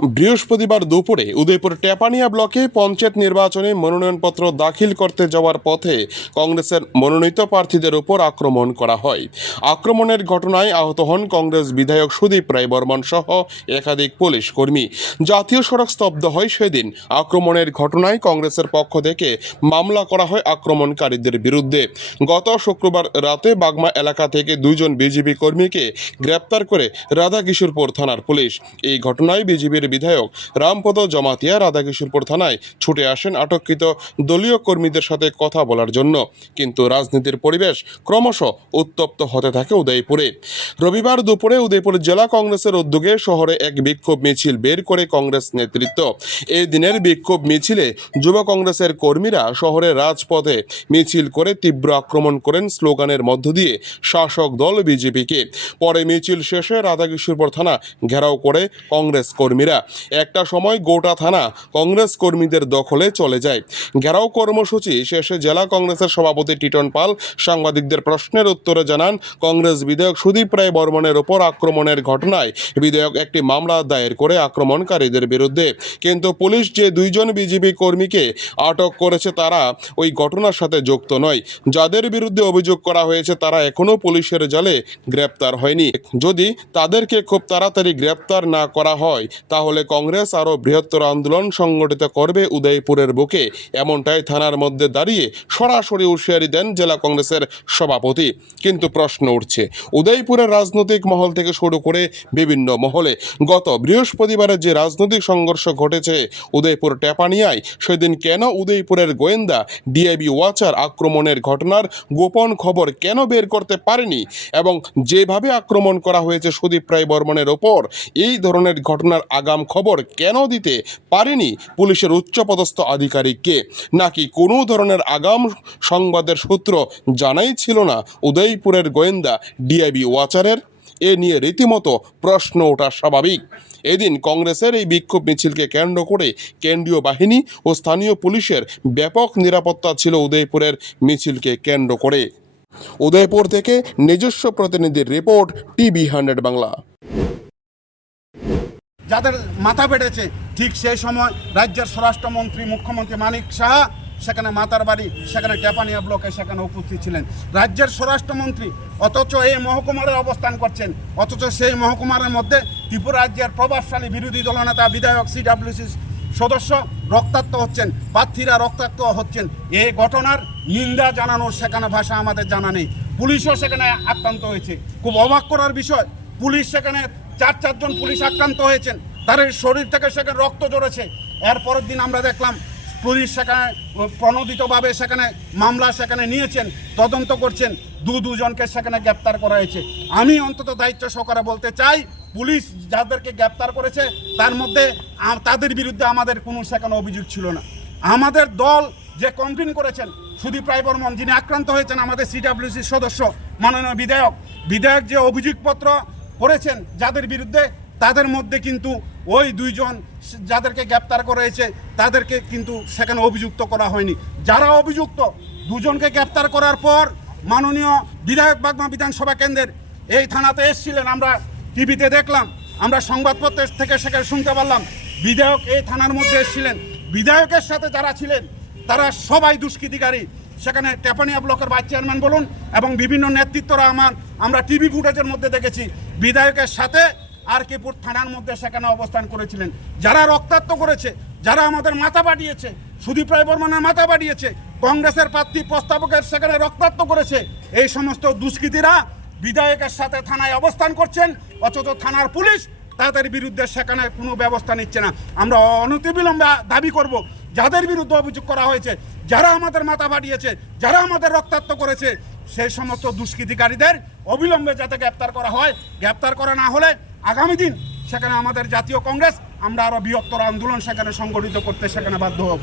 বৃহস্পতিবার দুপুরে উদয়পুর টেপানিয়া ব্লকে পঞ্চায়েত নির্বাচনে মনোনয়নপত্র দাখিল করতে যাওয়ার পথে কংগ্রেসের মনোনীত প্রার্থীদের উপর আক্রমণ করা হয়। আক্রমণের ঘটনায় আহত হন কংগ্রেস বিধায়ক সুদীপ রায় বর্মন সহ একাধিক পুলিশ কর্মী। জাতীয় সড়ক স্তব্ধ হয় সেদিন। আক্রমণের ঘটনায় কংগ্রেসের পক্ষ থেকে মামলা করা হয় আক্রমণকারীদের বিরুদ্ধে। গত শুক্রবার রাতে বাগমা এলাকা থেকে দুজন বিজেপি কর্মীকে গ্রেপ্তার করে রাধাকিশোরপুর থানার পুলিশ। এই ঘটনায় বিজেপির বিধায়ক রামপদ জমাতিয়া রাধাকিশোরপুর থানায় ছুটে আসেন আটককৃত দলীয় কর্মীদের সাথে কথা বলার জন্য। কিন্তু রাজনীতির পরিবেশ ক্রমশ উত্তপ্ত হতে থাকে উদয়পুরে। রবিবার দুপুরে উদয়পুর জেলা কংগ্রেসের উদ্যোগে শহরে এক বিক্ষোভ মিছিল বের করে কংগ্রেস নেতৃত্ব। এই দিনের বিক্ষোভ মিছিলে যুব কংগ্রেসের কর্মীরা শহরের রাজপথে মিছিল করে তীব্র আক্রমণ করেন স্লোগানের মধ্য দিয়ে শাসক দল বিজেপিকে। পরে মিছিল শেষে রাধাকিশোরপুর থানা ঘেরাও করে কংগ্রেস কর্মীরা। একটা সময় গোটা থানা কংগ্রেস কর্মীদের দখলে চলে যায়। ঘেরাও কর্মসূচি শেষে জেলা কংগ্রেসের সভাপতি টিটন পাল সাংবাদিকদের প্রশ্নের উত্তরে জানান, কংগ্রেস বিধায়ক সুদীপ রায় বর্মনের ওপর আক্রমণের ঘটনায় বিধায়ক একটি মামলা দায়ের করে আক্রমণকারীদের বিরুদ্ধে। কিন্তু পুলিশ যে দুইজন বিজেপি কর্মীকে আটক করেছে তারা ওই ঘটনার সাথে যুক্ত নয়। যাদের বিরুদ্ধে অভিযোগ করা হয়েছে তারা এখনও পুলিশের জালে গ্রেপ্তার হয়নি। যদি তাদেরকে খুব তাড়াতাড়ি গ্রেপ্তার না করা হয়, তাহলে কংগ্রেস আরও বৃহত্তর আন্দোলন সংগঠিত করবে উদয়পুরের বুকে। এমনটাই থানার মধ্যে দাঁড়িয়ে সরাসরি হুঁশিয়ারি দেন জেলা কংগ্রেসের সভাপতি। কিন্তু প্রশ্ন উঠছে, উদয়পুরের রাজনৈতিক মহল থেকে শুরু করে বিভিন্ন মহলে গত বৃহস্পতিবারে যে রাজনৈতিক সংঘর্ষ ঘটেছে উদয়পুর টেপানিয়ায়, সেদিন কেন উদয়পুরের গোয়েন্দা ডিআইবি ওয়াচার আক্রমণের ঘটনার গোপন খবর কেন বের করতে পারেনি এবং যেভাবে আক্রমণ করা হয়েছে সুদীপ রায় বর্মনের ওপর, এই ধরনের ঘটনার আগাম খবর কেন দিতে পারেনি পুলিশের উচ্চপদস্থ আধিকারিককে? নাকি কোনো ধরনের আগাম সংবাদের সূত্র জানাই ছিল না উদয়পুরের গোয়েন্দা ডিআইবি ওয়াচারের? এ নিয়ে রীতিমতো প্রশ্ন ওঠা স্বাভাবিক। এদিন কংগ্রেসের এই বিক্ষোভ মিছিলকে কেন্দ্র করে কেন্দ্রীয় বাহিনী ও স্থানীয় পুলিশের ব্যাপক নিরাপত্তা ছিল উদয়পুরের মিছিলকে কেন্দ্র করে। উদয়পুর থেকে নিজস্ব প্রতিনিধির রিপোর্ট টিভি হান্ড্রেড বাংলা। যাদের মাথা বেড়েছে ঠিক সেই সময় রাজ্যের স্বরাষ্ট্রমন্ত্রী মুখ্যমন্ত্রী মানিক সাহা, সেখানে মাতার বাড়ি, সেখানে ট্যাপানিয়া ব্লকে সেখানে উপস্থিত ছিলেন। রাজ্যের স্বরাষ্ট্রমন্ত্রী অথচ এই মহকুমারে অবস্থান করছেন, অথচ সেই মহকুমারের মধ্যে ত্রিপুরা রাজ্যের প্রভাবশালী বিরোধী দলনেতা বিধায়ক সিডাব্লিউসি সদস্য রক্তাক্ত হচ্ছেন, প্রার্থীরা রক্তাক্ত হচ্ছেন। এই ঘটনার নিন্দা জানানোর সেখানে ভাষা আমাদের জানা নেই। পুলিশও সেখানে আক্রান্ত হয়েছে। খুব অবাক করার বিষয়, পুলিশ সেখানে চার, চারজন পুলিশ আক্রান্ত হয়েছেন। তাদের শরীর থেকে সেখানে রক্ত জড়েছে এর পরের দিন আমরা দেখলাম, পুলিশ সেখানে প্রণোদিতভাবে সেখানে মামলা সেখানে নিয়েছেন, তদন্ত করছেন। দু, দুজনকে সেখানে গ্রেপ্তার করা হয়েছে। আমি অন্তত দায়িত্ব সহকারে বলতে চাই, পুলিশ যাদেরকে গ্রেপ্তার করেছে, তার মধ্যে তাদের বিরুদ্ধে আমাদের কোনো সেখানে অভিযোগ ছিল না। আমাদের দল যে কমপ্লেন করেছেন, সুদীপ রায় বর্মন যিনি আক্রান্ত হয়েছেন আমাদের সিডাব্লিউসির সদস্য, মাননীয় বিধায়ক বিধায়ক যে অভিযোগপত্র করেছেন যাদের বিরুদ্ধে, তাদের মধ্যে কিন্তু ওই দুইজন যাদেরকে গ্রেপ্তার করেছে তাদেরকে কিন্তু সেখানে অভিযুক্ত করা হয়নি। যারা অভিযুক্ত, দুজনকে গ্রেপ্তার করার পর মাননীয় বিধায়ক বাগমা বিধানসভা কেন্দ্রের এই থানাতে এসেছিলেন। আমরা টিভিতে দেখলাম, আমরা সংবাদপত্রের থেকে সেখানে শুনতে পারলাম, বিধায়ক এই থানার মধ্যে এসেছিলেন। বিধায়কের সাথে যারা ছিলেন, তারা সবাই দুষ্কৃতিকারী। সেখানে টেপানিয়া ব্লকের ভাইস চেয়ারম্যান বলুন এবং বিভিন্ন নেতৃত্বরা আমার, আমরা টিভি ফুটেজের মধ্যে দেখেছি। বিধায়কের সাথে আর কেপুর থানার মধ্যে সেখানে অবস্থান করেছিলেন। যারা রক্তাক্ত করেছে, যারা আমাদের মাথা পাঠিয়েছে, সুদীপ রায় বর্মনের মাথা পাঠিয়েছে, কংগ্রেসের প্রার্থী প্রস্তাবকের সেখানে রক্তাক্ত করেছে, এই সমস্ত দুষ্কৃতীরা বিধায়কের সাথে থানায় অবস্থান করছেন, অথচ থানার পুলিশ তাদের বিরুদ্ধে সেখানে কোনো ব্যবস্থা নিচ্ছে না। আমরা অনতিবিলম্বে দাবি করব, যাদের বিরুদ্ধে অভিযোগ করা হয়েছে, যারা আমাদের মাথা ফাটিয়েছে যারা আমাদের রক্তাক্ত করেছে, সেই সমস্ত দুষ্কৃতিকারীদের অবিলম্বে যাতে গ্রেপ্তার করা হয়, গ্রেপ্তার করা না হলে আগামী দিন সেখানে আমাদের জাতীয় কংগ্রেস, আমরা আরও বৃহত্তর আন্দোলন সেখানে সংগঠিত করতে সেখানে বাধ্য হব।